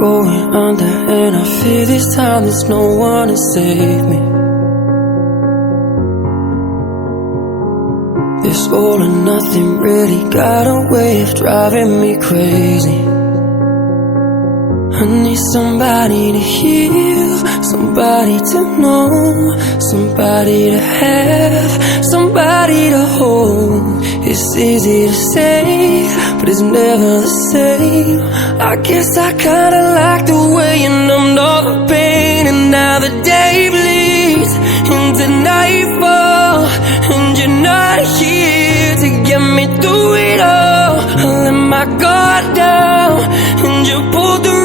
going under, and I fear this time there's no one to save me. This all or nothing really got a way of driving me crazy. I need somebody to heal, somebody to know, somebody to have, somebody to hold. It's easy to say, but it's never the same. I guess I kinda like the way you numbed all the pain, and now the day bleeds into nightfall, and you're not here to get me through it all. I let my guard down, and you pulled the